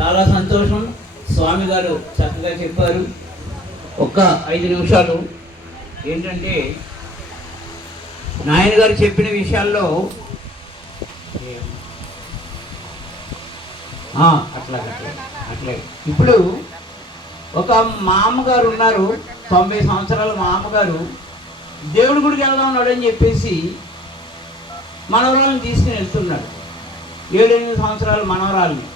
చాలా సంతోషం. స్వామి గారు చక్కగా చెప్పారు. ఒక్క ఐదు నిమిషాలు. ఏంటంటే నాయన గారు చెప్పిన విషయాల్లో ఆ, అట్లాగే అట్లాగే, అట్లాగే ఇప్పుడు ఒక మామగారు ఉన్నారు. తొంభై సంవత్సరాల మామగారు. దేవుడి గుడికి వెళ్దాం అని చెప్పేసి మనవరాలను తీసుకుని వెళ్తున్నాడు. ఏడెనిమిది సంవత్సరాల మనవరాల్ని.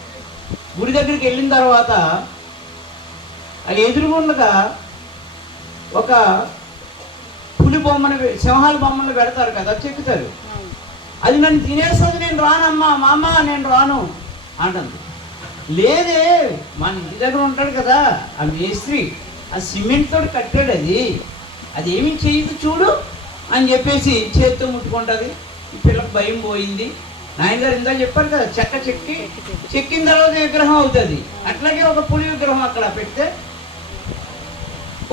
గుడి దగ్గరికి వెళ్ళిన తర్వాత ఆ ఎదురుగుండగా ఒక పులి బొమ్మను సింహాల బొమ్మను పెడతారు కదా చెక్కుతారు. అది నన్ను తినేస్తుంది నేను రానమ్మా మా అమ్మ నేను రాను అంటుంది. లేదే మన ఇంటి దగ్గర ఉంటాడు కదా ఆ మేస్త్రి ఆ సిమెంట్ తోటి కట్టాడు అది. అది ఏమీ చేయదు చూడు అని చెప్పేసి చేత్తో ముట్టుకుంటుంది. ఈ పిల్లకి భయం పోయింది. నాయనగారు ఇందా చెప్పారు కదా చెక్క చెక్కి చెక్కిన తర్వాత విగ్రహం అవుతుంది. అట్లాగే ఒక పులి విగ్రహం అక్కడ పెడితే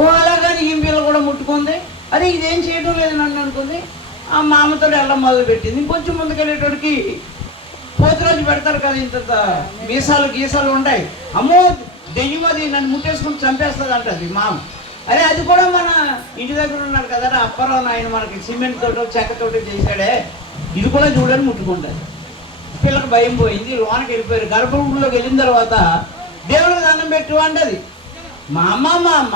ఓ అలాగని ఈ పిల్ల కూడా ముట్టుకుంది. అరే ఇదేం చేయడం లేదు నన్ను అనుకుంది. ఆ మామతో వెళ్ళం మొదలు పెట్టింది. ఇంకొంచెం ముందుకెళ్ళేటోడికి పోతురాజు పెడతారు కదా ఇంత మీసాలు గీసాలు ఉంటాయి. అమ్మో దెయ్యం అది నన్ను ముట్టేసుకుని చంపేస్తుంది అంటది మామ. అరే అది కూడా మన ఇంటి దగ్గర ఉన్నారు కదా రా అప్పారావు నాయన మనకి సిమెంట్ తోటో చెక్కతోటో చేశాడే. ఇది కూడా చూడని ముట్టుకుంటుంది. పిల్లకి భయం పోయింది లోనకి వెళ్ళిపోయారు. గర్భగుడిలోకి వెళ్ళిన తర్వాత దేవుడికి దండం పెట్టు అంటది. మా అమ్మ మా అమ్మ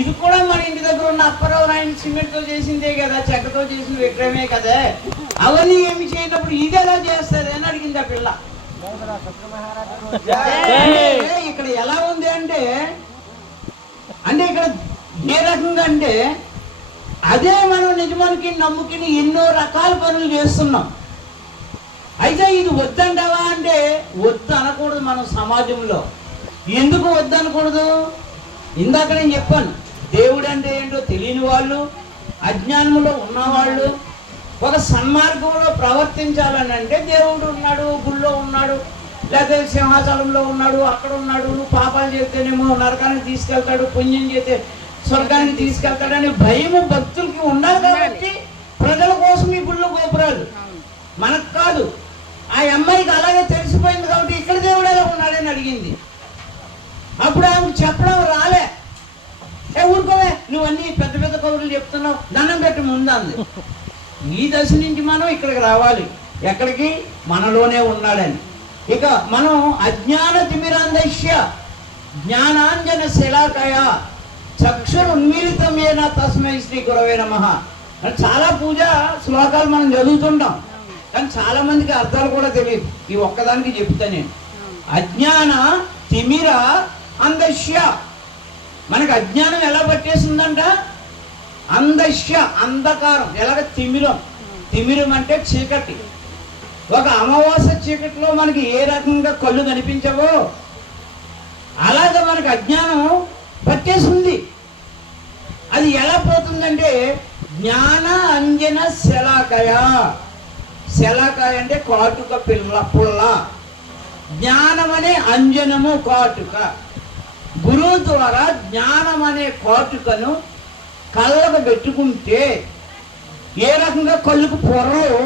ఇది కూడా మన ఇంటి దగ్గర ఉన్న అప్పారావు నాయన సిమెంట్తో చేసిందే కదా చెక్కతో చేసిన విగ్రహమే కదా. అవన్నీ ఏమి చేయనప్పుడు ఇది ఎలా చేస్తుంది అని అడిగింది ఆ పిల్ల. ఇక్కడ ఎలా ఉంది అంటే అంటే ఇక్కడ ఏ రకంగా అంటే అదే మనం నిజమానికి నమ్ముకుని ఎన్నో రకాల పనులు చేస్తున్నాం. అయితే ఇది వద్దంటావా అంటే వద్దు అనకూడదు మనం సమాజంలో. ఎందుకు వద్దు అనకూడదు? ఇందాక నేను చెప్పాను దేవుడు అంటే ఏంటో తెలియని వాళ్ళు అజ్ఞానంలో ఉన్నవాళ్ళు ఒక సన్మార్గంలో ప్రవర్తించాలని అంటే దేవుడు ఉన్నాడు గుళ్ళో ఉన్నాడు లేకపోతే సింహాచలంలో ఉన్నాడు అక్కడ ఉన్నాడు నువ్వు పాపాలు చేస్తేనేమో నరకానికి తీసుకెళ్తాడు పుణ్యం చేస్తే స్వర్గానికి తీసుకెళ్తాడని భయము భక్తులకి ఉండాలి కాబట్టి ప్రజల కోసం ఈ గుళ్ళు గోపురాలు. మనకు కాదు. ఆ అమ్మాయికి అలాగే తెలిసిపోయింది కాబట్టి ఇక్కడ దేవుడు ఎలా ఉన్నాడని అడిగింది. అప్పుడు ఆమెకు చెప్పడం రాలే. ఏ ఊరుకోవే నువ్వు అన్ని పెద్ద పెద్ద కబుర్లు చెప్తున్నావు దండం పెట్టి ముందంది ఈ దశ నుంచి మనం ఇక్కడికి రావాలి. ఎక్కడికి? మనలోనే ఉన్నాడని. ఇక మనం అజ్ఞాన తిమిరాందశ్య జ్ఞానాంజన శిలాకయ చక్షురున్మీలితమేనా తస్మై శ్రీ గురవే నమ. చాలా పూజ శ్లోకాలు మనం చదువుతుంటాం. కానీ చాలా మందికి అర్థాలు కూడా తెలియదు. ఈ ఒక్కదానికి చెప్తా నేను. అజ్ఞాన తిమిర అందశ్య మనకు అజ్ఞానం ఎలా పట్టేసిందంట? అందశ్య అంధకారం. ఎలాగ? తిమిరం. తిమిరం అంటే చీకటి. ఒక అమావాస్య చీకటిలో మనకి ఏ రకంగా కళ్ళు కనిపించవో అలాగ మనకు అజ్ఞానం పట్టేసింది. అది ఎలా పోతుందంటే జ్ఞాన అంజన శలాకయ. శలాకాయ అంటే కాటుక పిల్ల పుల్ల. జ్ఞానం అనే అంజనము కాటుక. గురువు ద్వారా జ్ఞానం అనే కాటుకను కళ్ళకు పెట్టుకుంటే ఏ రకంగా కళ్ళకు పొరలు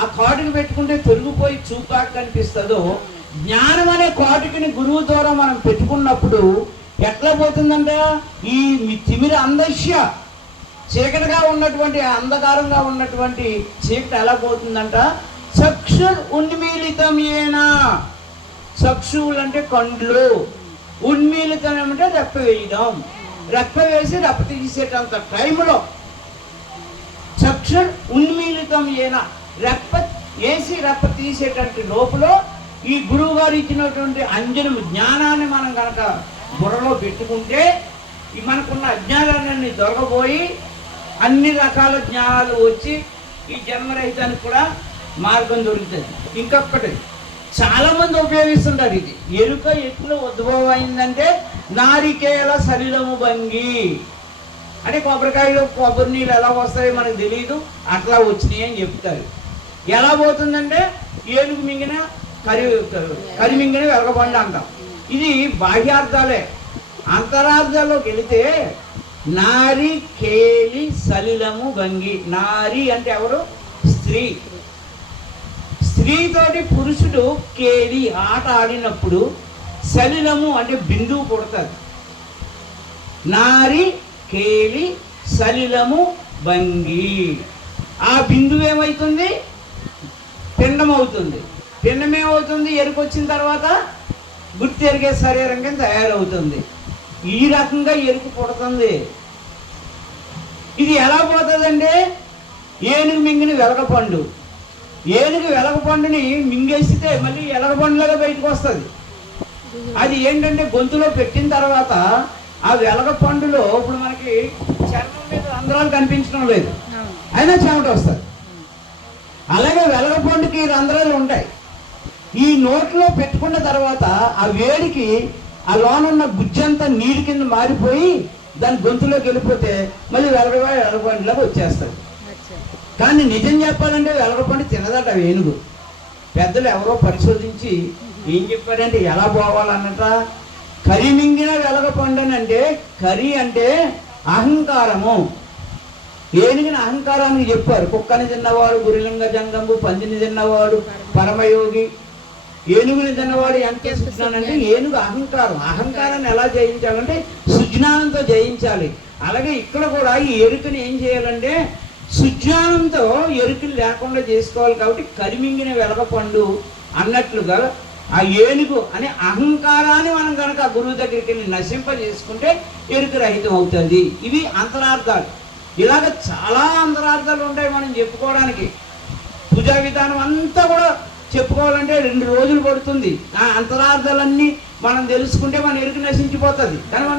ఆ కాటుకు పెట్టుకుంటే తొలగిపోయి చూపాక కనిపిస్తుందో జ్ఞానం అనే కాటుకని గురువు ద్వారా మనం పెట్టుకున్నప్పుడు ఎట్లా పోతుందంట ఈ తిమిరి అందశ్య చీకటిగా ఉన్నటువంటి అంధకారంగా ఉన్నటువంటి చీకటి ఎలా పోతుందంట? చక్షు ఉన్మీలితం ఏనా చక్షువులు అంటే కండ్లు. ఉన్మీలితం ఏమంటే రెప్ప వేయడం. రెప్ప వేసి రెప్ప తీసేటంత టైంలో చక్షు ఉన్మీలితం ఏనా రెప్ప వేసి రెప్ప తీసేటటువంటి లోపల ఈ గురువు గారు ఇచ్చినటువంటి అంజనం జ్ఞానాన్ని మనం కనుక బుర్రలో పెట్టుకుంటే మనకున్న అజ్ఞానాన్ని దొరకబోయి అన్ని రకాల జ్ఞానాలు వచ్చి ఈ జన్మరహితానికి కూడా మార్గం దొరుకుతుంది. ఇంకొకటి చాలామంది ఉపయోగిస్తుంటారు ఇది. ఎరుక ఎట్లు ఉద్భవం అయిందంటే నారికేల శరీరము భంగి. అంటే కొబ్బరికాయలు కొబ్బరి నీళ్ళు ఎలా వస్తాయో మనకు తెలియదు అట్లా వచ్చినాయి అని చెప్తారు. ఎలా పోతుందంటే ఏనుగు మింగిన కరి కరి మింగిన వెలగబండ అంటాం. ఇది బాహ్యార్థాలే. అంతరార్థాల్లోకి వెళితే నారి కేలి సలిలము భంగి నారి అంటే ఎవరు? స్త్రీ. స్త్రీతోటి పురుషుడు కేలి ఆట ఆడినప్పుడు సలిలము అంటే బిందువు పుడతారు నారి కేలి సలిలము భంగి ఆ బిందువు ఏమవుతుంది? పిండం అవుతుంది పిండం ఏమవుతుంది ఎరుకు వచ్చిన తర్వాత గుర్తు ఎరిగే శరీరం కింద తయారవుతుంది. ఈ రకంగా ఎరుకు పుడుతుంది. ఇది ఎలా పోతుందండి? ఏనుగు మింగిన వెలగపండు ఏనుగు వెలగపండుని మింగేసితే మళ్ళీ ఎలగపండులాగా బయటకు వస్తుంది. అది ఏంటంటే గొంతులో పెట్టిన తర్వాత ఆ వెలగ పండులో ఇప్పుడు మనకి చర్మం మీద రంధ్రాలు కనిపించడం లేదు. అయినా చెమట వస్తుంది. అలాగే వెలగ పండుకి రంధ్రాలు ఉంటాయి. ఈ నోట్లో పెట్టుకున్న తర్వాత ఆ వేడికి ఆ లోనున్న గుజ్జంతా నీరు కింద మారిపోయి దాని గొంతులోకి వెళ్ళిపోతే మళ్ళీ వెలగ వెలగపండులాగా వచ్చేస్తుంది కానీ నిజం చెప్పాలంటే వెలగపండు తినదట ఏనుగు పెద్దలు ఎవరో పరిశోధించి ఏం చెప్పారంటే ఎలా పోవాలన్నట కరి మింగిన వెలగపండనంటే కరి అంటే అహంకారము. ఏనుగుని అహంకారానికి చెప్పారు. కుక్కని తిన్నవాడు గురిలింగ జంగంబు పందిని తిన్నవాడు పరమయోగి. ఏనుగుని తిన్నవాడు ఎంత సుజ్ఞానంటే ఏనుగు అహంకారం. అహంకారాన్ని ఎలా జయించాలంటే సుజ్ఞానంతో జయించాలి. అలాగే ఇక్కడ కూడా ఈ ఎరుకని ఏం చేయాలంటే సుజ్ఞానంతో ఎరుకలు లేకుండా చేసుకోవాలి కాబట్టి కరిమింగిన వెలగపండు అన్నట్లుగా ఆ ఏనుగు అనే అహంకారాన్ని మనం కనుక ఆ గురువు దగ్గరికి వెళ్ళి నశింప చేసుకుంటే ఎరుక రహితం అవుతుంది. ఇవి అంతరార్థాలు. ఇలాగ చాలా అంతరార్థాలు ఉంటాయి మనం చెప్పుకోవడానికి. పూజా విధానం అంతా కూడా చెప్పుకోవాలంటే రెండు రోజులు పడుతుంది. ఆ అంతరార్థాలన్నీ మనం తెలుసుకుంటే మన ఎరుకు నశించిపోతుంది. కానీ మనం